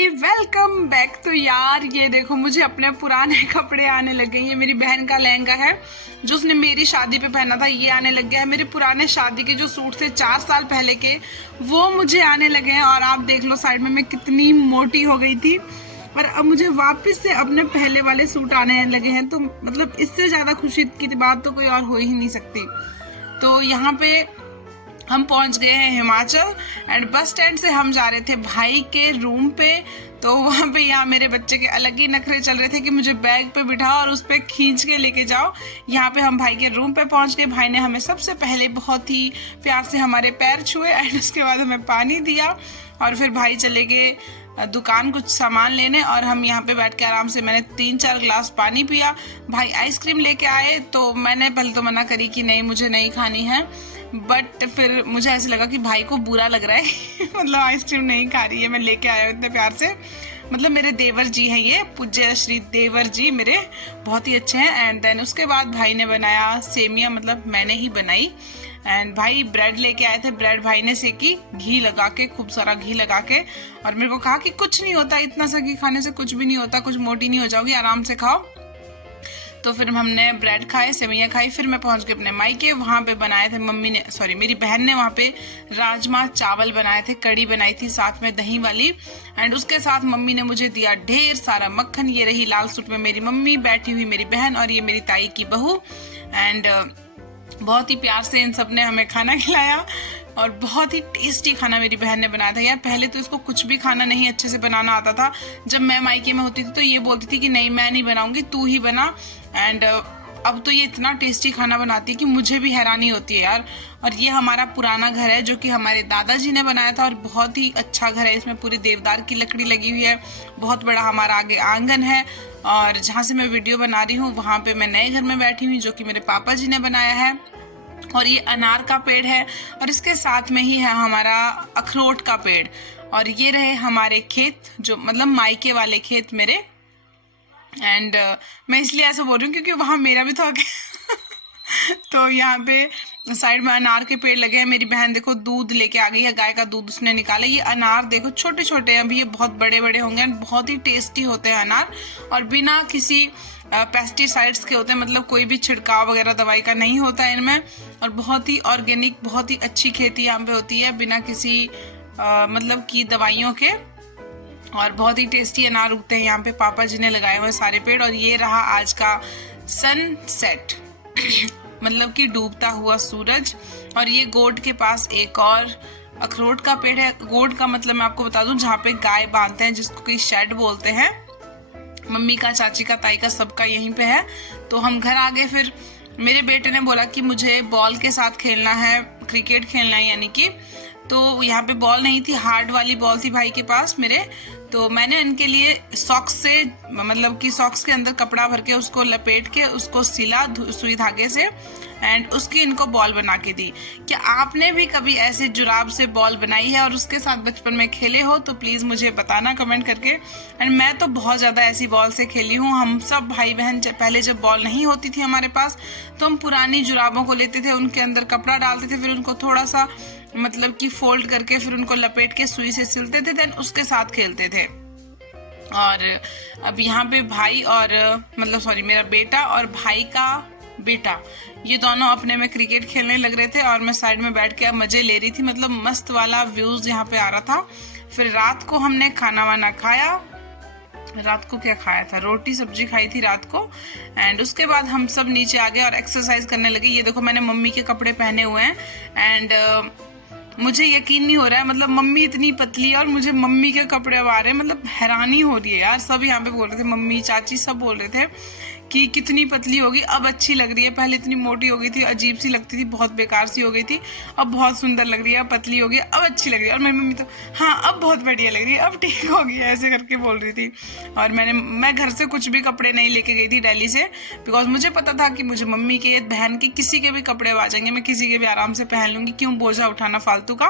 Welcome back. तो यार ये देखो मुझे अपने पुराने कपड़े आने लग गए। ये मेरी बहन का लहंगा है जो उसने मेरी शादी पे पहना था, ये आने लग गया है। मेरे पुराने शादी के जो सूट थे 4 साल पहले के, वो मुझे आने लगे हैं। और आप देख लो साइड में मैं कितनी मोटी हो गई थी और अब मुझे वापस से अपने पहले वाले सूट आने लगे हैं। तो मतलब इससे ज्यादा खुशी की बात तो कोई और हो ही नहीं सकती। तो यहाँ पे हम पहुंच गए हैं हिमाचल एंड बस स्टैंड से हम जा रहे थे भाई के रूम पे। तो वहाँ पे यहाँ मेरे बच्चे के अलग ही नखरे चल रहे थे कि मुझे बैग पे बिठाओ और उस पर खींच के लेके जाओ। यहाँ पे हम भाई के रूम पे पहुंच गए। भाई ने हमें सबसे पहले बहुत ही प्यार से हमारे पैर छुए एंड उसके बाद हमें पानी दिया और फिर भाई चले गए दुकान कुछ सामान लेने और हम यहाँ पे बैठ के आराम से मैंने 3-4 ग्लास पानी पिया। भाई आइसक्रीम लेके आए तो मैंने पहले तो मना करी कि नहीं मुझे नहीं खानी है, बट फिर मुझे ऐसे लगा कि भाई को बुरा लग रहा है मतलब आइसक्रीम नहीं खा रही है, मैं लेके आया हूँ इतने प्यार से। मतलब मेरे देवर जी हैं, ये पूज्य श्री देवर जी मेरे बहुत ही अच्छे हैं। एंड देन उसके बाद भाई ने बनाया सेमिया, मतलब मैंने ही बनाई। एंड भाई ब्रेड लेके आए थे, ब्रेड भाई ने सेकी घी लगा के, खूब सारा घी लगा के, और मेरे को कहा कि कुछ नहीं होता, इतना सा घी खाने से कुछ भी नहीं होता, कुछ मोटी नहीं हो जाओगी, आराम से खाओ। तो फिर हमने ब्रेड खाए, सेवैयाँ खाई। फिर मैं पहुंच गई अपने मायके। वहां पे बनाए थे मम्मी ने, सॉरी मेरी बहन ने वहां पे राजमा चावल बनाए थे, कड़ी बनाई थी साथ में दही वाली। एंड उसके साथ मम्मी ने मुझे दिया ढेर सारा मक्खन। ये रही लाल सूट में मेरी मम्मी, बैठी हुई मेरी बहन और ये मेरी ताई की बहू। एंड बहुत ही प्यार से इन सब ने हमें खाना खिलाया और बहुत ही टेस्टी खाना मेरी बहन ने बनाया था। यार पहले तो इसको कुछ भी खाना नहीं अच्छे से बनाना आता था। जब मैं मायके में होती थी तो ये बोलती थी कि नहीं मैं नहीं बनाऊंगी, तू ही बना। एंड अब तो ये इतना टेस्टी खाना बनाती है कि मुझे भी हैरानी होती है यार। और ये हमारा पुराना घर है जो कि हमारे दादाजी ने बनाया था और बहुत ही अच्छा घर है। इसमें पूरी देवदार की लकड़ी लगी हुई है, बहुत बड़ा हमारा आगे आंगन है। और जहाँ से मैं वीडियो बना रही हूँ वहाँ पे मैं नए घर में बैठी हुई जो कि मेरे पापा जी ने बनाया है। और ये अनार का पेड़ है और इसके साथ में ही है हमारा अखरोट का पेड़। और ये रहे हमारे खेत, जो मतलब मायके वाले खेत मेरे। एंड मैं इसलिए ऐसा बोल रही हूँ क्योंकि वहाँ मेरा भी था तो यहाँ पे साइड में अनार के पेड़ लगे हैं। मेरी बहन देखो दूध लेके आ गई है, गाय का दूध उसने निकाला। ये अनार देखो छोटे छोटे हैं, अभी ये बहुत बड़े बड़े होंगे। बहुत ही टेस्टी होते हैं अनार और बिना किसी पेस्टिसाइड्स के होते हैं, मतलब कोई भी छिड़काव वगैरह दवाई का नहीं होता है इनमें। और बहुत ही ऑर्गेनिक, बहुत ही अच्छी खेती यहाँ पे होती है बिना किसी मतलब की दवाइयों के। और बहुत ही टेस्टी अनार उगते हैं यहाँ पे। पापा जी ने लगाए हुए सारे पेड़। और ये रहा आज का सनसेट मतलब कि डूबता हुआ सूरज। और ये गोड के पास एक और अखरोट का पेड़ है। गोड का मतलब मैं आपको बता दूं जहाँ पे गाय बांधते हैं, जिसको कोई शेड बोलते हैं। मम्मी का, चाची का, ताई का, सबका यहीं पे है। तो हम घर आ गए। फिर मेरे बेटे ने बोला कि मुझे बॉल के साथ खेलना है, क्रिकेट खेलना है यानी कि। तो यहाँ पे बॉल नहीं थी, हार्ड वाली बॉल थी भाई के पास मेरे। तो मैंने इनके लिए सॉक्स से, मतलब कि सॉक्स के अंदर कपड़ा भर के उसको लपेट के उसको सिला सुई धागे से एंड उसकी इनको बॉल बना के दी। क्या आपने भी कभी ऐसे जुराब से बॉल बनाई है और उसके साथ बचपन में खेले हो? तो प्लीज मुझे बताना कमेंट करके। एंड मैं तो बहुत ज्यादा ऐसी बॉल से खेली हूँ। हम सब भाई बहन पहले जब बॉल नहीं होती थी हमारे पास तो हम पुरानी जुराबों को लेते थे, उनके अंदर कपड़ा डालते थे, फिर उनको थोड़ा सा मतलब कि फोल्ड करके फिर उनको लपेट के सुई से सिलते थे, देन उसके साथ खेलते थे। और अब यहाँ पे भाई और मतलब सॉरी मेरा बेटा और भाई का बेटा, ये दोनों अपने में क्रिकेट खेलने लग रहे थे और मैं साइड में बैठ के मजे ले रही थी। मतलब मस्त वाला व्यूज यहाँ पे आ रहा था। फिर रात को हमने खाना वाना खाया। रात को क्या खाया था, रोटी सब्जी खाई थी रात को। एंड उसके बाद हम सब नीचे आ गए और एक्सरसाइज करने लगे। ये देखो मैंने मम्मी के कपड़े पहने हुए हैं। एंड मुझे यकीन नहीं हो रहा है, मतलब मम्मी इतनी पतली और मुझे मम्मी के कपड़े अब आ रहे हैं, मतलब हैरानी हो रही है यार। सब यहाँ पे बोल रहे थे, मम्मी चाची सब बोल रहे थे कि कितनी पतली होगी, अब अच्छी लग रही है। पहले इतनी मोटी हो गई थी, अजीब सी लगती थी, बहुत बेकार सी हो गई थी, अब बहुत सुंदर लग रही है, अब पतली हो गई, अब अच्छी लग रही है। और मेरी मम्मी तो हाँ अब बहुत बढ़िया लग रही है, अब ठीक हो गई है, ऐसे करके बोल रही थी। और मैं घर से कुछ भी कपड़े नहीं लेके गई थी दिल्ली से, बिकॉज मुझे पता था कि मुझे मम्मी के, बहन के, किसी के भी कपड़े आ जाएंगे, मैं किसी के भी आराम से पहन लूंगी, क्यों बोझा उठाना फालतू का।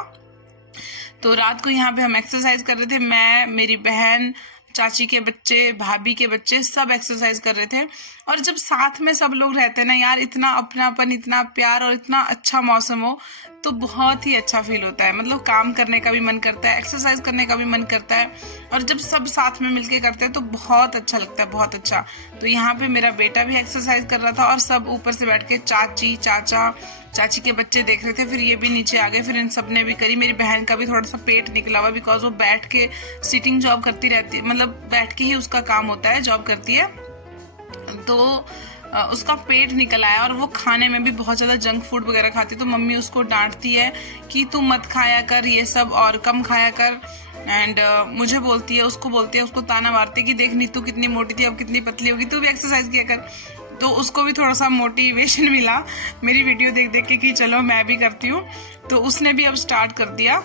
तो रात को यहाँ पे हम एक्सरसाइज कर रहे थे, मैं, मेरी बहन, चाची के बच्चे, भाभी के बच्चे सब एक्सरसाइज कर रहे थे। और जब साथ में सब लोग रहते हैं ना यार, इतना अपनापन, इतना प्यार और इतना अच्छा मौसम हो तो बहुत ही अच्छा फील होता है। मतलब काम करने का भी मन करता है, एक्सरसाइज करने का भी मन करता है, और जब सब साथ में मिलके करते हैं तो बहुत अच्छा लगता है, बहुत अच्छा। तो यहाँ पे मेरा बेटा भी एक्सरसाइज कर रहा था और सब ऊपर से बैठ के चाची, चाचा, चाची के बच्चे देख रहे थे। फिर ये भी नीचे आ गए, फिर इन सब ने भी करी। मेरी बहन का भी थोड़ा सा पेट निकला हुआ, बिकॉज वो बैठ के सिटिंग जॉब करती रहती है, मतलब बैठ के ही उसका काम होता है, जॉब करती है, तो उसका पेट निकल आया। और वो खाने में भी बहुत ज़्यादा जंक फूड वगैरह खाती, तो मम्मी उसको डांटती है कि तू मत खाया कर ये सब और कम खाया कर। एंड मुझे बोलती है, उसको ताना मारती है कि देख नीतू कितनी मोटी थी, अब कितनी पतली होगी, तू भी एक्सरसाइज किया कर। तो उसको भी थोड़ा सा मोटिवेशन मिला मेरी वीडियो देख देख के कि चलो मैं भी करती हूँ। तो उसने भी अब स्टार्ट कर दिया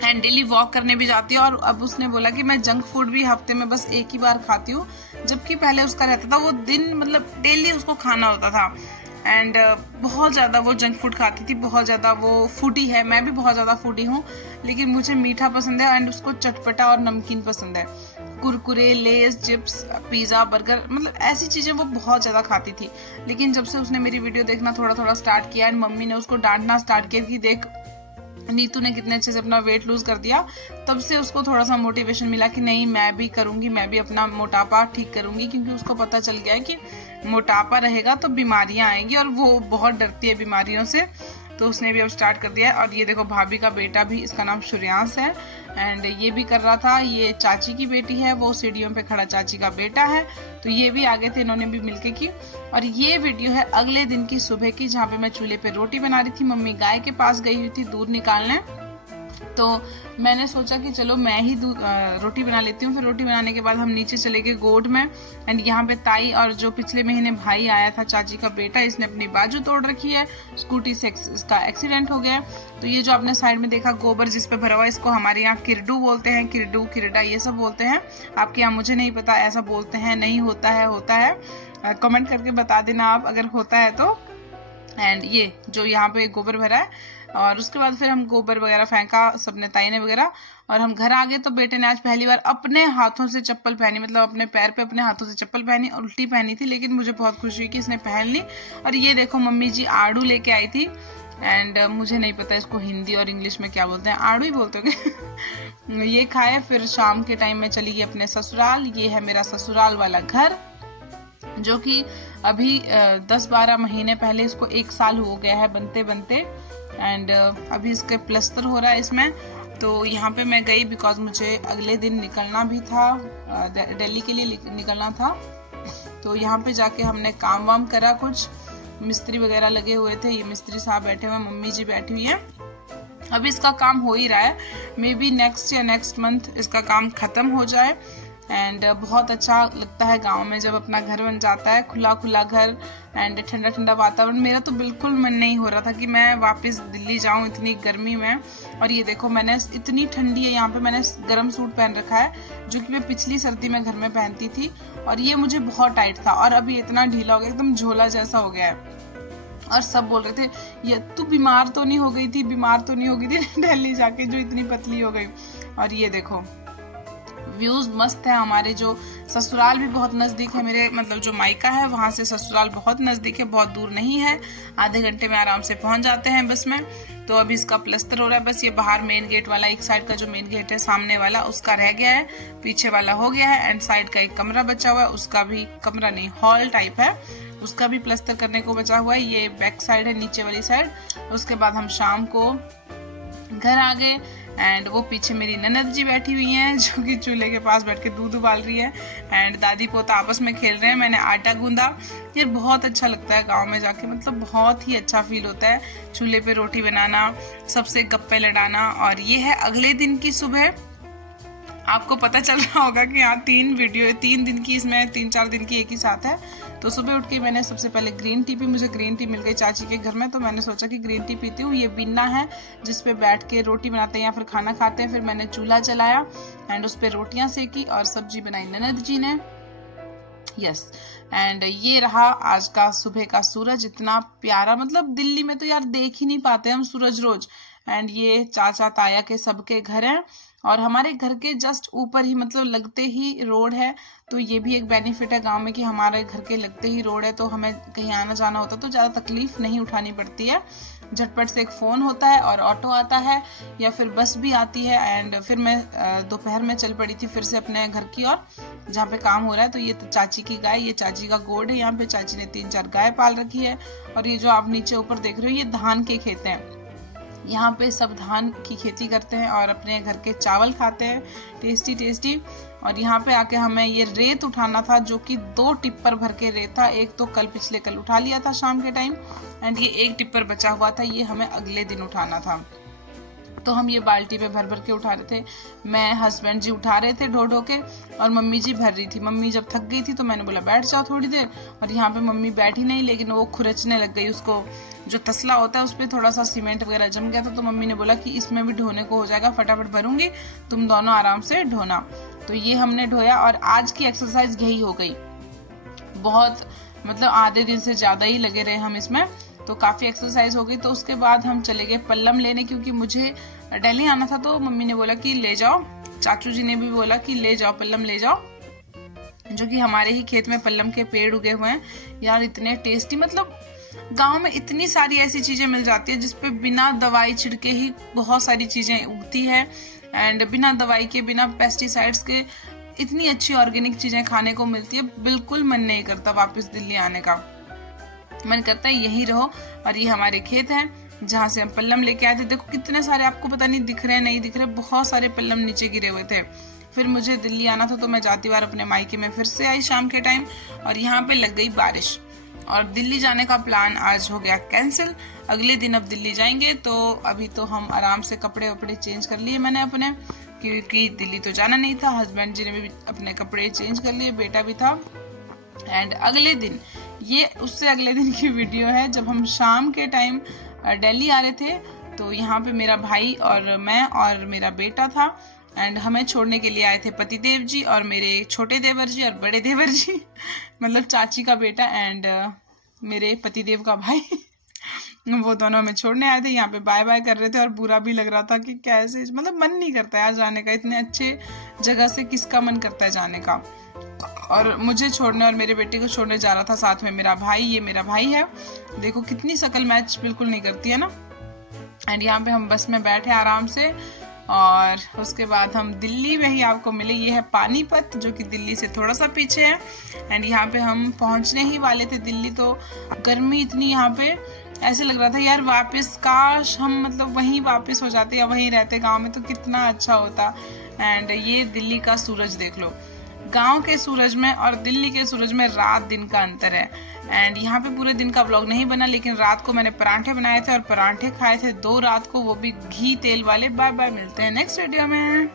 एंड डेली वॉक करने भी जाती है। और अब उसने बोला कि मैं जंक फूड भी हफ्ते में बस एक ही बार खाती हूँ, जबकि पहले उसका रहता था वो दिन, मतलब डेली उसको खाना होता था। एंड बहुत ज़्यादा वो जंक फूड खाती थी, बहुत ज़्यादा वो फूडी है। मैं भी बहुत ज़्यादा फूडी हूँ, लेकिन मुझे मीठा पसंद है एंड उसको चटपटा और नमकीन पसंद है। Kurkure, less, chips, pizza, burger, मतलब ऐसी चीज़ें वो बहुत ज़्यादा खाती थी। लेकिन जब से उसने मेरी वीडियो देखना थोड़ा थोड़ा स्टार्ट किया एंड मम्मी ने उसको डांटना स्टार्ट किया कि देख नीतू ने कितने अच्छे से अपना वेट लूज कर दिया, तब से उसको थोड़ा सा मोटिवेशन मिला कि नहीं मैं भी करूंगी, मैं भी अपना मोटापा ठीक करूंगी। क्योंकि उसको पता चल गया है कि मोटापा रहेगा तो बीमारियां आएंगी, और वो बहुत डरती है बीमारियों से। तो उसने भी अब स्टार्ट कर दिया है। और ये देखो भाभी का बेटा भी, इसका नाम श्रेयांश है, एंड ये भी कर रहा था। ये चाची की बेटी है, वो सीढ़ियों पे खड़ा चाची का बेटा है। तो ये भी आगे थे, इन्होंने भी मिलके की। और ये वीडियो है अगले दिन की सुबह की, जहाँ पे मैं चूल्हे पे रोटी बना रही थी। मम्मी गाय के पास गई हुई थी दूध निकालने, तो मैंने सोचा कि चलो मैं ही रोटी बना लेती हूँ। फिर रोटी बनाने के बाद हम नीचे चले गए गोड में, एंड यहाँ पे ताई और जो पिछले महीने भाई आया था चाची का बेटा, इसने अपनी बाजू तोड़ रखी है, स्कूटी से इसका एक्सीडेंट हो गया है। तो ये जो आपने साइड में देखा गोबर जिस पे भरा हुआ, इसको हमारे यहाँ किरडू बोलते हैं, किरडू, किरडा ये सब बोलते हैं। आपके यहाँ मुझे नहीं पता ऐसा बोलते हैं नहीं, होता है कमेंट करके बता देना आप अगर होता है तो। एंड ये जो यहाँ पे गोबर भरा है, और उसके बाद फिर हम गोबर वगैरह फेंका सबने, ताई ने वगैरह, और हम घर आ गए। तो बेटे ने आज पहली बार अपने हाथों से चप्पल पहनी, मतलब अपने पैर पे अपने हाथों से चप्पल पहनी, उल्टी पहनी थी, लेकिन मुझे बहुत खुशी हुई कि इसने पहन ली। और ये देखो मम्मी जी आड़ू लेके आई थी, एंड मुझे नहीं पता इसको हिंदी और इंग्लिश में क्या बोलते हैं, आड़ू ही बोलते होंगे। ये खाए, फिर शाम के टाइम में चली गई अपने ससुराल। ये है मेरा ससुराल वाला घर, जो कि अभी 10-12 महीने पहले इसको 1 साल हो गया है बनते बनते, एंड अभी इसके प्लस्तर हो रहा है इसमें। तो यहाँ पे मैं गई बिकॉज मुझे अगले दिन निकलना भी था, दिल्ली के लिए निकलना था। तो यहाँ पे जाके हमने काम वाम करा, कुछ मिस्त्री वगैरह लगे हुए थे, ये मिस्त्री साहब बैठे हुए, मम्मी जी बैठी हुई है। अभी इसका काम हो ही रहा है, मे बी नेक्स्ट या नेक्स्ट मंथ इसका काम खत्म हो जाए। एंड बहुत अच्छा लगता है गांव में जब अपना घर बन जाता है, खुला खुला घर एंड ठंडा ठंडा वातावरण। मेरा तो बिल्कुल मन नहीं हो रहा था कि मैं वापस दिल्ली जाऊं इतनी गर्मी में। और ये देखो मैंने, इतनी ठंडी है यहाँ पे, मैंने गर्म सूट पहन रखा है जो कि मैं पिछली सर्दी में घर में पहनती थी, और ये मुझे बहुत टाइट था, और अभी इतना ढीला हो गया, एकदम झोला जैसा हो गया है। और सब बोल रहे थे ये तू बीमार तो नहीं हो गई थी, बीमार तो नहीं हो गई थी दिल्ली जाके जो इतनी पतली हो गई। और ये देखो व्यूज मस्त है। हमारे जो ससुराल भी बहुत नजदीक है, मेरे मतलब जो मायका है वहां से ससुराल बहुत नजदीक है, बहुत दूर नहीं है, आधे घंटे में आराम से पहुंच जाते हैं बस में। तो अभी इसका प्लस्तर हो रहा है बस। ये बाहर मेन गेट वाला, एक साइड का जो मेन गेट है सामने वाला, उसका रह गया है, पीछे वाला हो गया है, एंड साइड का एक कमरा बचा हुआ है, उसका भी, कमरा नहीं हॉल टाइप है, उसका भी प्लस्तर करने को बचा हुआ है। ये बैक साइड है, नीचे वाली साइड। उसके बाद हम शाम को घर आ गए, एंड वो पीछे मेरी ननद जी बैठी हुई हैं जो कि चूल्हे के पास बैठ के दूध उबाल रही है, एंड दादी पोता आपस में खेल रहे हैं। मैंने आटा गूंदा। ये बहुत अच्छा लगता है गांव में जाके, मतलब बहुत ही अच्छा फील होता है चूल्हे पे रोटी बनाना, सबसे गप्पे लड़ाना। और ये है अगले दिन की सुबह। आपको पता चल रहा होगा कि यहाँ 3 वीडियो, 3 दिन की, इसमें 3-4 दिन की एक ही साथ है। तो सुबह उठ के मैंने सबसे पहले ग्रीन टी पी। मुझे ग्रीन टी मिल गई चाची के घर में, तो मैंने सोचा कि ग्रीन टी पीती हूँ। ये बिन्ना है जिसपे बैठ के रोटी बनाते हैं या फिर खाना खाते हैं। फिर मैंने चूल्हा जलाया एंड उस पर रोटियां सेकी और सब्जी बनाई ननद जी ने। यस, एंड ये रहा आज का सुबह का सूरज, इतना प्यारा, मतलब दिल्ली में तो यार देख ही नहीं पाते हम सूरज रोज। एंड ये चाचा ताया के सबके घर हैं, और हमारे घर के जस्ट ऊपर ही मतलब लगते ही रोड है। तो ये भी एक बेनिफिट है गांव में कि हमारे घर के लगते ही रोड है, तो हमें कहीं आना जाना होता तो ज़्यादा तकलीफ नहीं उठानी पड़ती है। झटपट से एक फ़ोन होता है और ऑटो आता है या फिर बस भी आती है। एंड फिर मैं दोपहर में चल पड़ी थी फिर से अपने घर की ओर जहाँ पे काम हो रहा है। तो ये तो चाची की गाय, ये चाची का गोड है। यहाँ पे चाची ने 3-4 गाय पाल रखी है। और ये जो आप नीचे ऊपर देख रहे हो ये धान के खेत हैं। यहाँ पे सब धान की खेती करते हैं और अपने घर के चावल खाते हैं टेस्टी टेस्टी। और यहाँ पे आके हमें ये रेत उठाना था जो कि 2 टिप्पर भर के रेत था। एक तो पिछले कल उठा लिया था शाम के टाइम, एंड ये 1 टिप्पर बचा हुआ था, ये हमें अगले दिन उठाना था। तो हम ये बाल्टी पे भर भर के उठा रहे थे। मैं, हस्बैंड जी उठा रहे थे ढो ढो के, और मम्मी जी भर रही थी। मम्मी जब थक गई थी तो मैंने बोला बैठ जाओ थोड़ी देर, और यहाँ पे मम्मी बैठी नहीं, लेकिन वो खुरचने लग गई। उसको जो तसला होता है उस पर थोड़ा सा सीमेंट वगैरह जम गया था। तो मम्मी ने बोला कि इसमें भी ढोने को हो जाएगा, फटाफट भरूंगी, तुम दोनों आराम से ढोना। तो ये हमने ढोया और आज की एक्सरसाइज यही हो गई। बहुत मतलब आधे दिन से ज़्यादा ही लगे रहे हम इसमें, तो काफ़ी एक्सरसाइज हो गई। तो उसके बाद हम चले गए पल्लम लेने, क्योंकि मुझे दिल्ली आना था। तो मम्मी ने बोला कि ले जाओ, चाचू जी ने भी बोला कि ले जाओ पल्लम ले जाओ, जो कि हमारे ही खेत में पल्लम के पेड़ उगे हुए हैं। यार इतने टेस्टी, मतलब गांव में इतनी सारी ऐसी चीज़ें मिल जाती है जिसपे बिना दवाई छिड़के ही बहुत सारी चीज़ें उगती है। एंड बिना दवाई के, बिना पेस्टिसाइड्स के इतनी अच्छी ऑर्गेनिक चीज़ें खाने को मिलती है। बिल्कुल मन नहीं करता वापस दिल्ली आने का, मन करता है यहीं रहो। और ये हमारे खेत हैं जहाँ से हम पल्लम लेके आए थे। देखो कितने सारे, आपको पता नहीं दिख रहे हैं नहीं दिख रहे, बहुत सारे पल्लम नीचे गिरे हुए थे। फिर मुझे दिल्ली आना था तो मैं जाती बार अपने मायके में फिर से आई शाम के टाइम, और यहाँ पे लग गई बारिश और दिल्ली जाने का प्लान आज हो गया कैंसिल। अगले दिन अब दिल्ली जाएंगे। तो अभी तो हम आराम से कपड़े वपड़े चेंज कर लिए मैंने अपने, क्योंकि दिल्ली तो जाना नहीं था। हस्बैंड जी ने भी अपने कपड़े चेंज कर लिए, बेटा भी था। एंड अगले दिन, ये उससे अगले दिन की वीडियो है, जब हम शाम के टाइम दिल्ली आ रहे थे। तो यहाँ पे मेरा भाई और मैं और मेरा बेटा था। एंड हमें छोड़ने के लिए आए थे पतिदेव जी और मेरे छोटे देवर जी और बड़े देवर जी मतलब चाची का बेटा एंड मेरे पतिदेव का भाई वो दोनों हमें छोड़ने आए थे। यहाँ पे बाय बाय कर रहे थे और बुरा भी लग रहा था कि कैसे, मतलब मन नहीं करता यार जाने का। इतने अच्छे जगह से किसका मन करता है जाने का। और मुझे छोड़ने और मेरे बेटे को छोड़ने जा रहा था साथ में मेरा भाई। ये मेरा भाई है, देखो कितनी शक्ल मैच बिल्कुल नहीं करती है ना। एंड यहाँ पे हम बस में बैठे आराम से, और उसके बाद हम दिल्ली में ही आपको मिले। ये है पानीपत, जो कि दिल्ली से थोड़ा सा पीछे है। एंड यहाँ पे हम पहुँचने ही वाले थे दिल्ली। तो गर्मी इतनी यहाँ पे, ऐसे लग रहा था यार वापस, काश हम मतलब वहीं वापस हो जाते या वहीं रहते गांव में तो कितना अच्छा होता। एंड ये दिल्ली का सूरज देख लो, गांव के सूरज में और दिल्ली के सूरज में रात दिन का अंतर है। एंड यहाँ पे पूरे दिन का व्लॉग नहीं बना, लेकिन रात को मैंने परांठे बनाए थे और परांठे खाए थे 2 रात को, वो भी घी तेल वाले। बाय बाय, मिलते हैं नेक्स्ट वीडियो में।